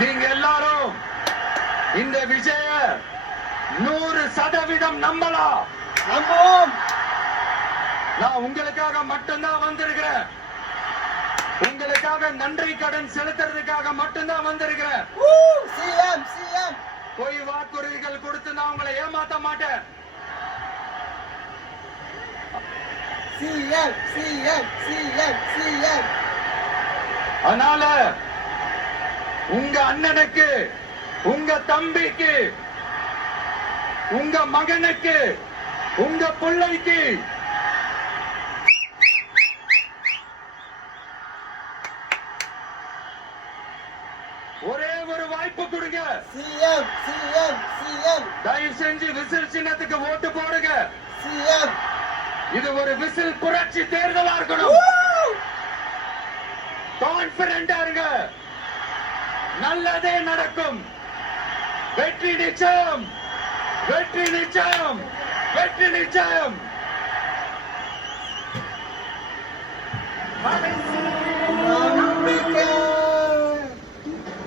நீங்க எல்லாரும் இந்த விஜய 100% நம்பலாம். நம்புவோம். நான் உங்களுக்காக மட்டும்தான் வந்திருக்கிறேன். உங்களுக்காக நன்றி கடன் செலுத்துறதுக்காக மட்டும்தான் வந்திருக்கிறேன். சிஎம் சிஎம் பொய் வாக்குறுதிகள் கொடுத்து நான் உங்களை ஏமாத்த மாட்டேன். சிஎம் சிஎம் சிஎம் சிஎம் அதனால உங்க அண்ணனுக்கு, உங்க தம்பிக்கு, உங்க மகனுக்கு, உங்க பிள்ளைக்கு ஒரே ஒரு வாய்ப்பு கொடுங்க. சிஎம் சிஎம் சிஎம் தயவு செஞ்சு விசில் சின்னத்துக்கு ஓட்டு போடுங்க. சிஎம் இது ஒரு விசில் புரட்சி தேர்தலா இருக்கணும். கான்பிடண்டா இருங்க. நல்லதே நடக்கும். வெற்றி நிச்சயம், வெற்றி நிச்சயம், வெற்றி நிச்சயம்.